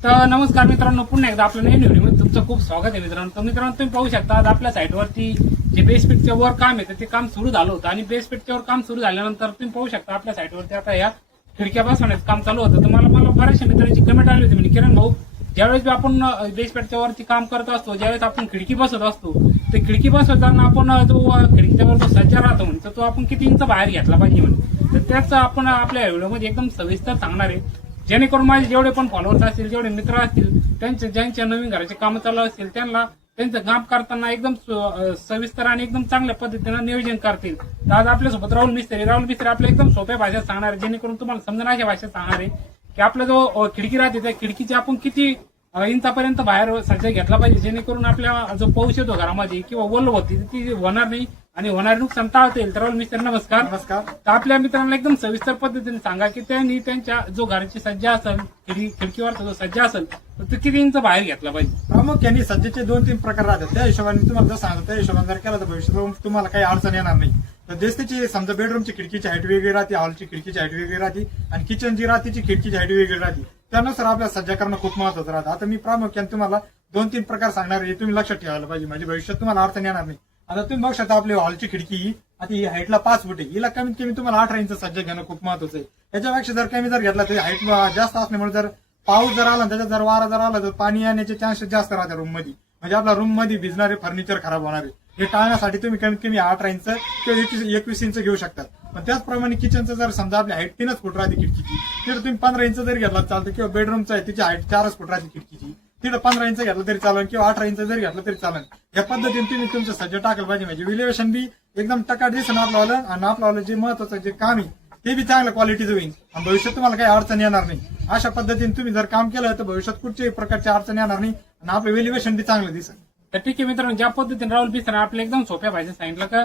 तर नमस्कार मित्रांनो, पुन्हा एकदा आपल्या नवीन व्हिडिओमध्ये तुमचं खूप स्वागत आहे मित्रांनो. तर मित्रांनो, तुम्ही पाहू शकता आज आपल्या साईटवरती जे बेसपीटच्या वर काम येतं ते काम सुरू झालं होतं आणि बेसपीटच्या वर काम सुरू झाल्यानंतर तुम्ही पाहू शकता आपल्या साईटवरती आता या खिडक्या बसवण्याचं काम चालू होतं. तर मला बऱ्याचशा मित्रांची कमेंट आली होती, म्हणजे किरण भाऊ, ज्यावेळेस आपण बेसपीटच्या वरती काम करत असतो, ज्यावेळेस आपण खिडकी बसवत असतो, ते खिडकी बसवताना आपण जो खिडकीच्या वर जो सज्जा राहतो म्हणजे तो आपण किती इंच बाहेर घेतला पाहिजे म्हणजे. तर त्याच आपण आपल्या व्हिडिओमध्ये एकदम सविस्तर सांगणार आहे, जेणेकरून माझे जेवढे पण फॉलोअर्स असतील, जेवढे मित्र असतील, ज्यांच्या नवीन घराचे कामं चालू असतील, त्यांना त्यांचं काम करताना एकदम सविस्तर आणि एकदम चांगल्या पद्धतीनं नियोजन करतील. तर आज आपल्यासोबत राहुल मिस्त्री आपल्या एकदम सोप्या भाषेत सांगणार आहे, जेणेकरून तुम्हाला समजून अशा भाषेत सांगणार आहे की आपला जो खिडकी राहते त्या खिडकीची आपण किती इंचापर्यंत बाहेर सज्जा घेतला पाहिजे, जेणेकरून आपल्या जो पाऊस येतो घरामध्ये किंवा ओल होती ती होणार नाही आणि होणारे नुकसान टाळता येईल. तर राहुल मिस्त्री नमस्कार. तर आपल्या मित्रांना एकदम सविस्तर पद्धतीने सांगा की त्यांनी त्यांच्या जो घराची सज्जा असेल, खिडकीवरचा जो सज्जा असेल तर तो किती इंच बाहेर घेतला पाहिजे. प्रामुख्याने सज्जेचे 2-3 प्रकार राहतात. त्या हिशोबाने तुम्हाला जर सांगतो त्या हिशोबाने जर केला तर भविष्यात तुम्हाला काही अडचण येणार नाही. तर दिसतेची समजा बेडरूमची खिडकीची हाईट वेगळी राहते, हॉलची खिडकीची हाईट वेगळी राहते आणि किचनची राहतेची खिडकीची हाईट वेगळी राहते. त्यानुसार आपल्याला सज्जा करणं खूप महत्वाचं राहतं. आता मी प्रामुख्याने तुम्हाला 2-3 प्रकार सांगणार आहे, तुम्ही लक्षात ठेवायला पाहिजे, म्हणजे भविष्यात तुम्हाला अडचण येणार नाही. आता तुम्ही बघू शकता आपली हॉलची खिडकी आता ही हाईटला 5 फूट आहे, हिला कमीत कमी तुम्हाला 18 इंच सज्जा घेणं खूप महत्वाचं आहे. याच्यापेक्षा जर कमी जर घेतला तर हाईट जास्त असल्यामुळे जर पाऊस जर आला त्याच्यात जर वारा जर आला तर पाणी येण्याचे चान्सेस जास्त राहतात रूम मध्ये, म्हणजे आपल्या रूम मध्ये भिजणारे फर्निचर खराब होणार आहे. हे टाळण्यासाठी तुम्ही कमीत कमी 18 इंच किंवा 21 इंच घेऊ शकतात. पण त्याचप्रमाणे किचनचं जर समजा आपली हाईट 3 फूट राहते खिडकीची, तिथे तुम्ही 15 इंच जरी घेतला चालतं, किंवा बेडरूमचं आहे तिची हाईट 4 फूट राहते खिडकीची, तिथे 15 इंच घेतलं तरी चालेल किंवा 18 इंच जरी घेतलं तरी चालेल. या पद्धतीने तुम्ही तुमचं सज्ज टाकलं पाहिजे, म्हणजे विलेवेशन बी एकदम टकाट दिसेल आपल्याला आणि आपल्याला जे महत्वाचं जे काम आहे ते बी चांगलं क्वालिटीचं होईल आणि भविष्यात तुम्हाला काही अडचण येणार नाही. अशा पद्धतीने तुम्ही जर काम केलं तर भविष्यात कुठच्याही प्रकारची अडचण येणार नाही आणि आपलं व्हॅल्युएशन बी चांगलं दिसेल. तर ठीक आहे मित्रांनो, ज्या पद्धतीने राहुल मिस्त्री आपल्या एकदम सोप्या भाषेत सांगितलं का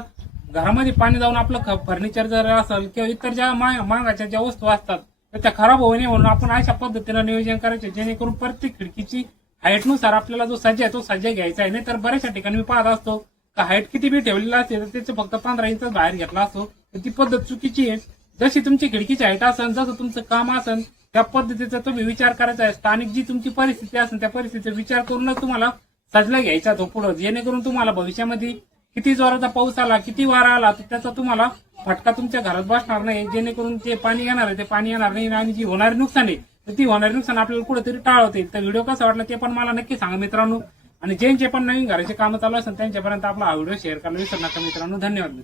घरामध्ये पाणी जाऊन आपलं फर्निचर जर असेल किंवा इतर ज्या महागाच्या ज्या वस्तू असतात तर त्या खराब होऊ नये म्हणून आपण अशा पद्धतीनं नियोजन करायचे, जेणेकरून प्रत्येक खिडकीची हाईटनुसार आपल्याला जो सज्जा आहे तो सज्जा घ्यायचा आहे. नाही तर बऱ्याचशा ठिकाणी मी पाहत असतो का हाईट किती बी ठेवलेला असते तर त्याचे फक्त 15 इंच बाहेर घेतला असतो, तर ती पद्धत चुकीची आहे. जशी तुमची खिडकीची हाईट असेल, जसं तुमचं काम असेल त्या पद्धतीचा तुम्ही विचार करायचा आहे. स्थानिक जी तुमची परिस्थिती असेल त्या परिस्थितीचा विचार करूनच तुम्हाला सजला घ्यायचा तो पुढं, जेणेकरून तुम्हाला भविष्यामध्ये किती जोराचा पाऊस आला, किती वारा आला तर त्याचा तुम्हाला फटका तुमच्या घरात बसणार नाही, जेणेकरून ते पाणी येणार आहे ते पाणी येणार नाही आणि जी होणारी नुकसान आहे तर ती होणारी नुकसान आपल्याला कुठेतरी टाळवता येईल. तर व्हिडिओ कसा वाटला ते पण मला नक्की सांगा मित्रांनो, आणि ज्यांचे पण नवीन घराचे कामं चालू असेल त्यांच्यापर्यंत आपला हा व्हिडिओ शेअर करायला विसरू नका मित्रांनो. धन्यवाद.